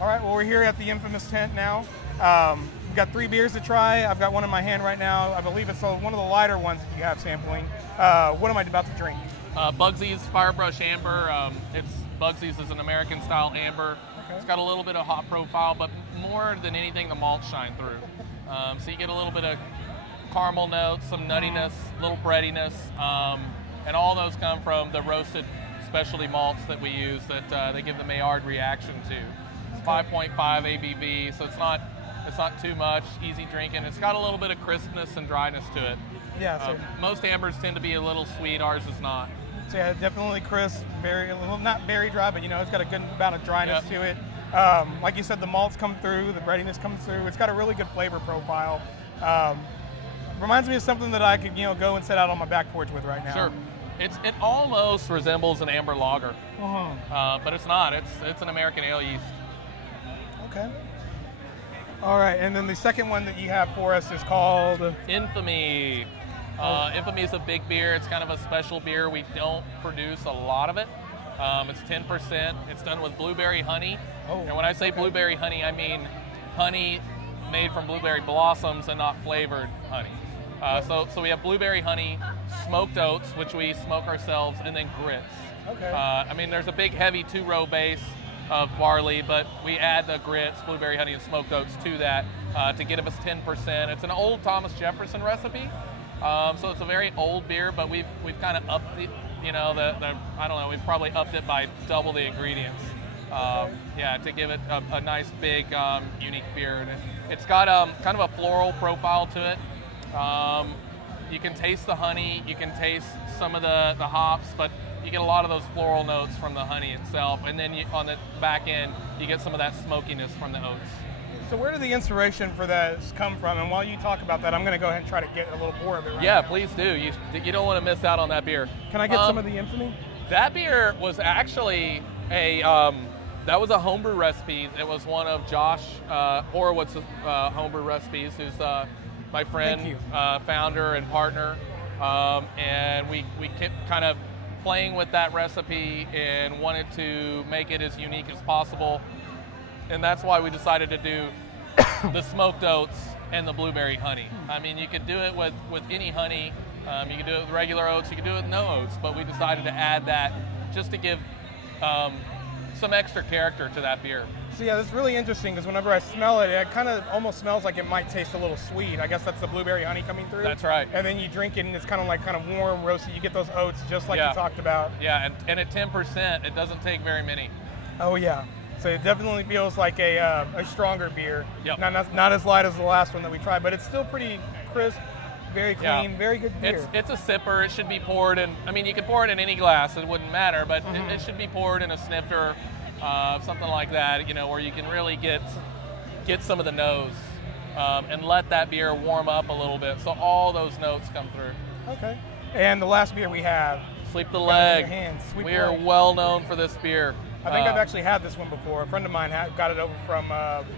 All right, well, we're here at the infamous tent now. We've got 3 beers to try. I've got one in my hand right now. I believe it's one of the lighter ones that you have sampling. What am I about to drink? Bugsy's Firebrush Amber. Bugsy's is an American-style amber. Okay. It's got a little bit of hop profile, but more than anything, the malts shine through. So you get a little bit of caramel notes, some nuttiness, a little breadiness, and all those come from the roasted specialty malts that we use that they give the Maillard reaction to. It's 5.5 ABV, so it's not too much, easy drinking. It's got a little bit of crispness and dryness to it. Yeah. So most ambers tend to be a little sweet. Ours is not. So yeah, definitely crisp, not very dry, but it's got a good amount of dryness to it. Like you said, the malts come through, the breadiness comes through. It's got a really good flavor profile. Reminds me of something that I could go and sit out on my back porch with right now. Sure. It almost resembles an amber lager, but it's not. It's an American ale yeast. Okay. All right, and then the second one that you have for us is called Infamy. Infamy is a big beer. It's kind of a special beer. We don't produce a lot of it. It's 10%. It's done with blueberry honey. Oh, and when I say blueberry honey, I mean honey made from blueberry blossoms and not flavored honey. So we have blueberry honey, smoked oats, which we smoke ourselves, and then grits. Okay. I mean, there's a big, heavy 2-row base of barley, but we add the grits, blueberry honey, and smoked oats to that to give us 10%. It's an old Thomas Jefferson recipe, so it's a very old beer, but we've kind of upped the, I don't know, we've probably upped it by double the ingredients. Yeah, to give it a nice, big, unique beer. And it's got kind of a floral profile to it. You can taste the honey, you can taste some of the hops, but you get a lot of those floral notes from the honey itself, and then on the back end, you get some of that smokiness from the oats. So where did the inspiration for that come from? And while you talk about that, I'm going to go ahead and try to get a little more of it right Yeah, now. Please do. You don't want to miss out on that beer. Can I get some of the Infamy? That beer was actually that was a homebrew recepe. It was one of Josh Horowitz's homebrew recipes, who's my friend, founder and partner. And we kept kind of playing with that recipe and wanted to make it as unique as possible. And that's why we decided to do the smoked oats and the blueberry honey. I mean, you could do it with any honey. You could do it with regular oats. You could do it with no oats. But we decided to add that just to give some extra character to that beer. So yeah, that's really interesting because whenever I smell it, it kind of almost smells like it might taste a little sweet. I guess that's the blueberry honey coming through. That's right. And then you drink it and it's kind of warm, roasty. You get those oats just like you talked about. Yeah, and at 10%, it doesn't take very many. Oh yeah. So it definitely feels like a stronger beer. Yep. Not as light as the last one that we tried, but it's still pretty crisp, very clean, very good beer. It's a sipper. It should be poured in. I mean, you could pour it in any glass. It wouldn't matter, but it should be poured in a snifter, something like that. Where you can really get some of the nose and let that beer warm up a little bit, so all those notes come through. Okay. And the last beer we have. Sweep the Leg. We are well known for this beer. I think I've actually had this one before. A friend of mine got it over from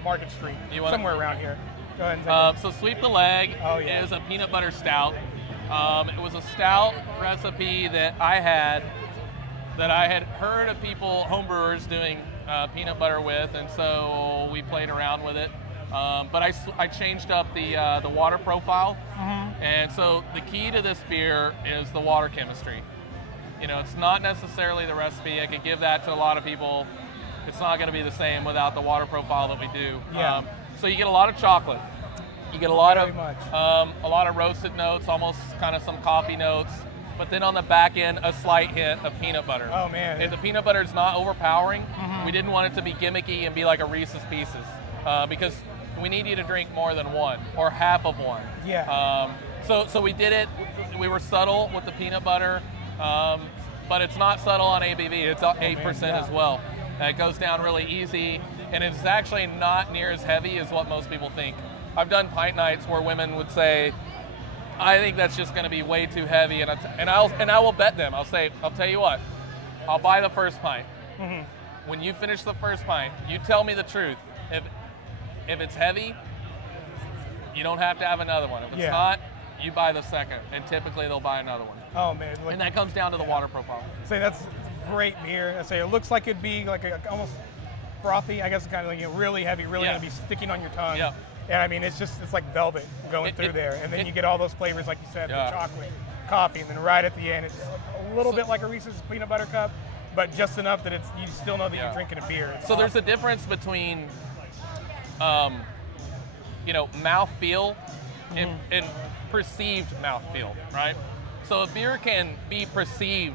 Market Street, somewhere around here. Go ahead and take it. So Sweep the Leg is a peanut butter stout. It was a stout recipe that I had heard of people, homebrewers, doing peanut butter with, and so we played around with it. But I changed up the water profile, and so the key to this beer is the water chemistry. It's not necessarily the recipe. I could give that to a lot of people. It's not going to be the same without the water profile that we do. Yeah. So you get a lot of chocolate. You get a lot of roasted notes, almost kind of some coffee notes. But then on the back end, a slight hint of peanut butter. Oh man! And the peanut butter is not overpowering. We didn't want it to be gimmicky and be like a Reese's Pieces, because we need you to drink more than one or half of one. Yeah. So we did it. We were subtle with the peanut butter. But it's not subtle on ABV. It's 8% as well. It goes down really easy, and it's actually not near as heavy as what most people think. I've done pint nights where women would say, "I think that's just going to be way too heavy," and I will bet them. I'll tell you what, I'll buy the first pint. When you finish the first pint, you tell me the truth. If it's heavy, you don't have to have another one. If it's not, you buy the second, and typically they'll buy another one. Oh man! And that comes down to the water profile. Say that's great beer. I say it looks like it'd be like almost frothy. I guess it's kind of like, really heavy, really Yeah. going to be sticking on your tongue. Yeah. And I mean, it's like velvet going through there. And then you get all those flavors, like you said, Yeah. the chocolate, coffee, and then right at the end, it's a little bit like a Reese's peanut butter cup, but just enough that you still know that you're drinking a beer. It's so there's a difference between, mouthfeel and perceived mouthfeel, right? So a beer can be perceived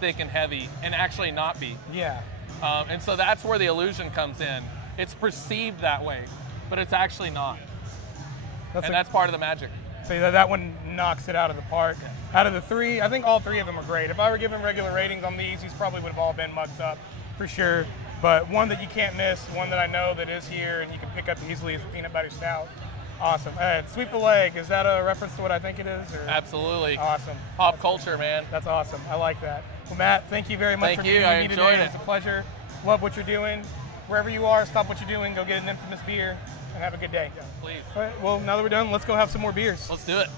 thick and heavy and actually not be. Yeah. And so that's where the illusion comes in. It's perceived that way, but it's actually not. That's part of the magic. So that one knocks it out of the park. Yeah. Out of the three, I think all three of them are great. If I were giving regular ratings on these probably would have all been mucked up for sure. But one that you can't miss, one that I know that is here and you can pick up easily is a peanut butter stout. Awesome. Sweep the Leg, is that a reference to what I think it is? Or? Absolutely. Awesome. Pop culture, man. That's awesome. I like that. Well, Matt, thank you very much for being with me today. It was a pleasure. Love what you're doing. Wherever you are, stop what you're doing, go get an Infamous beer, and have a good day. Please. All right, well, now that we're done, let's go have some more beers. Let's do it.